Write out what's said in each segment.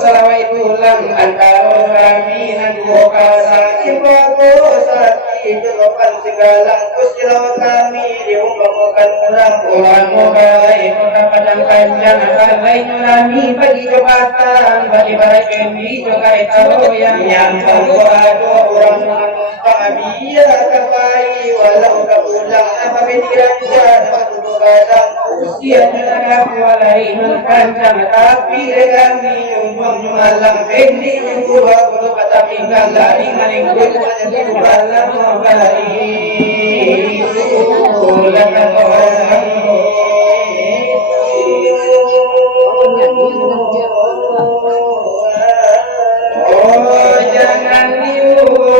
Salawaik dulang atau CIMPAGO SAKTI dijerokan segala Gusti rawat kami diumpamakan orang moga ibu padang panjang akan baik kami bagi jabatan bagi barai kendi juga itu yang membuat orang menumpang biar kapai walau kepulang apa pikiran dapat begadang usia negara walai panjang tapi kami umpam malam kendi dua puluh kata pinggang dari maling banyak malam membari ulang orang oh jangan dilupa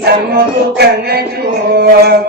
Sama tukang ajuan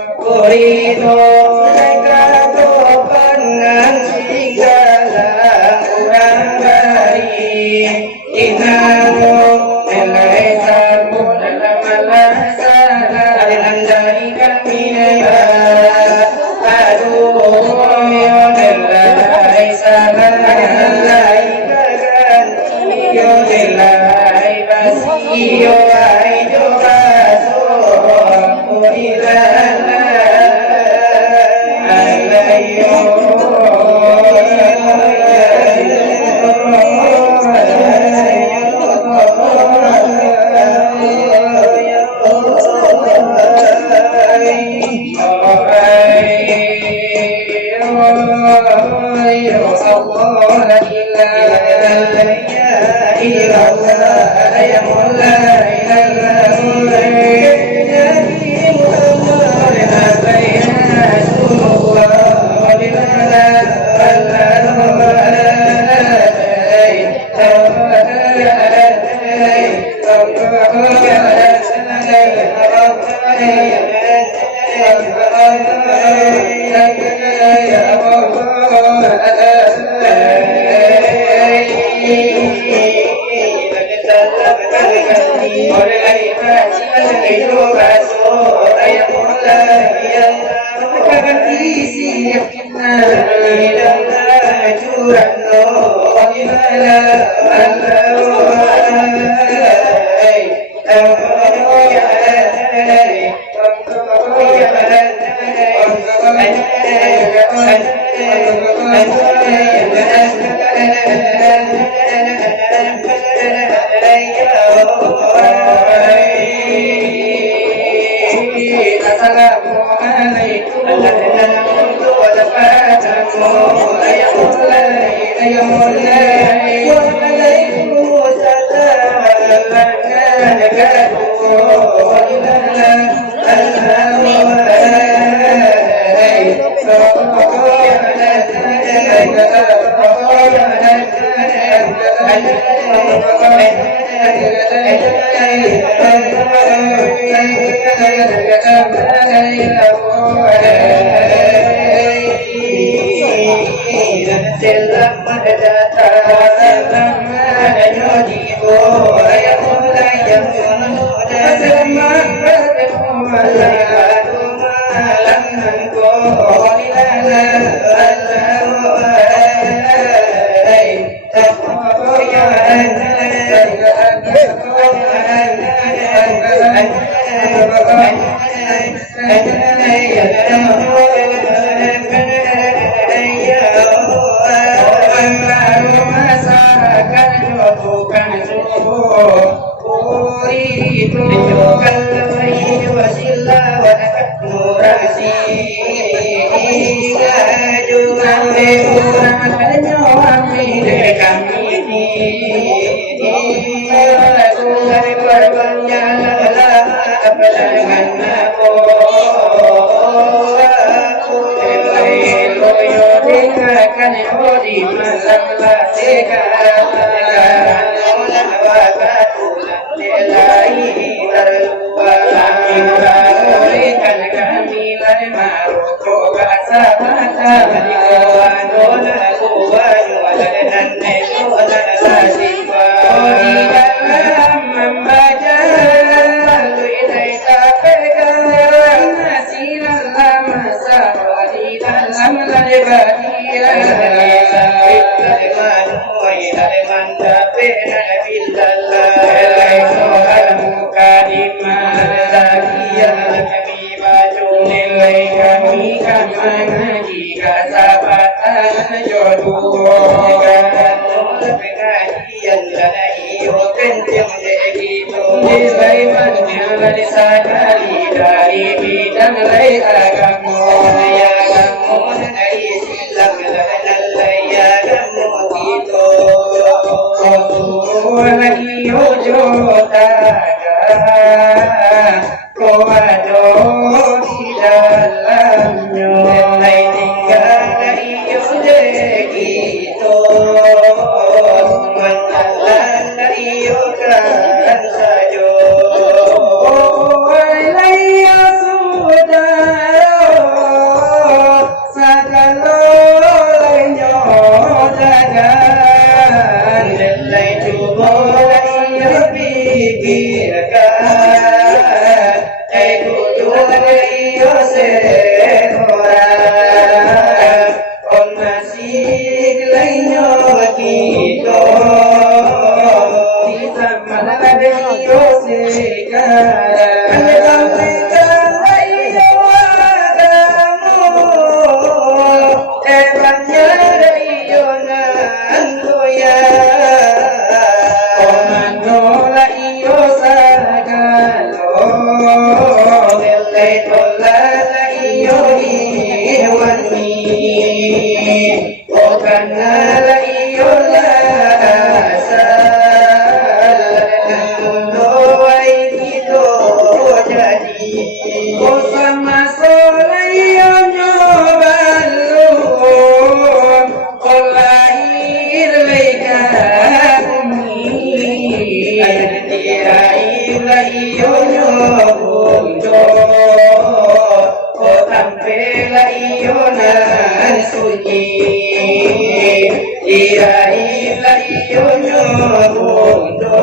iyo nyo mundo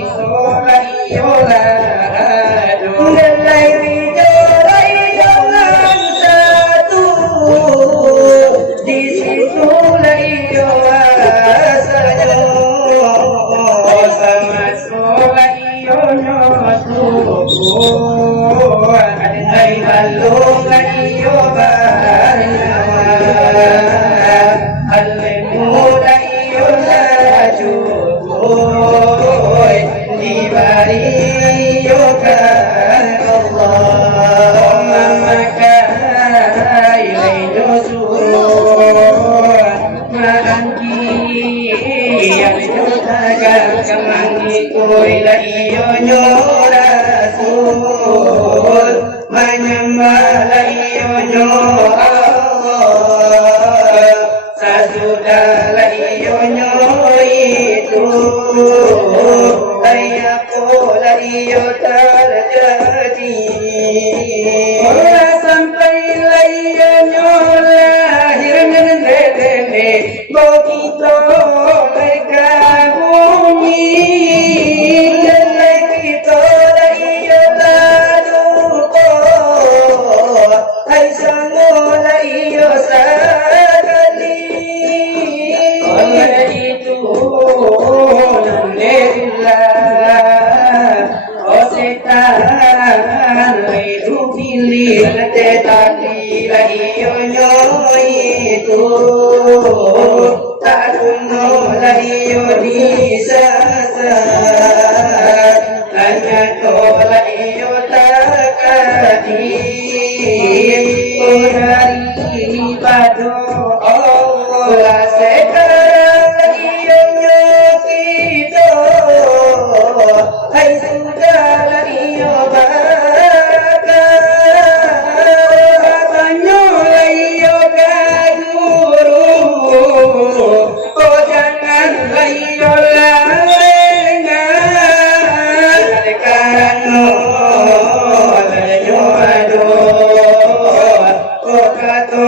iso la iyo lado nilai video la iyo lang satu di situ la iyo asanyo sama sola iyo nyo tubuh ay balong la iyo Al-Muda iyo la juboy Dibari iyo ka Allah Maka ilay nusul Maangki Yang nyutagan Kamangikoy la iyo nyo Rasul Menyembah la iyo nyo Sudah la iyo nyo itu Ayaku la iyo terjadi Sampai la iyo nyo lahir ngendene Begitu mereka bumi Dan kita la iyo taduko Hai sango la iyo itu alhamdulillah oh setan itu pilih tetapi lah iyo nyo itu tak kuno lah iyo disasar hanya tolak iyo tak kadir dari padu Allah sekarang iyo nyo kita hai sudah iyo bakar banyo iyo guru oh jangan iyo lengan karena lenyo aduh oh kato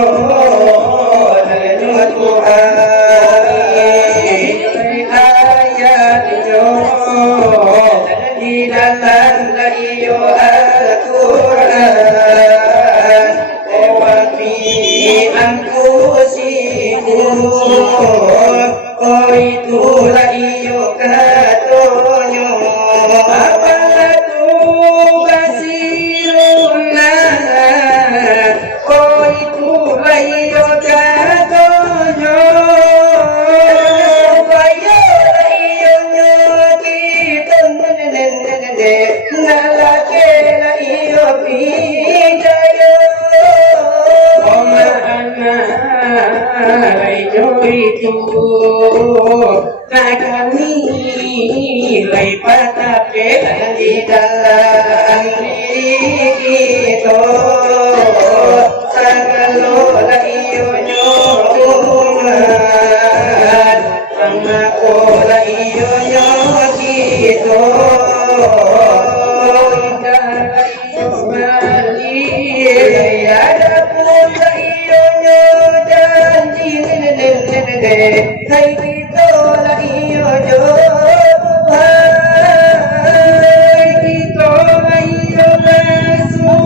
di dalam iyo Al-Quran Wafi angkusikum oh itulah iyo katonyo apalatu basiruna oh itulah iyo katonyo nalake la iyo pidayo omana layo itu nakami lay patape di dalam diri kita sagalo la iyo nyokuman pangako la iyo nyokito Hai kita la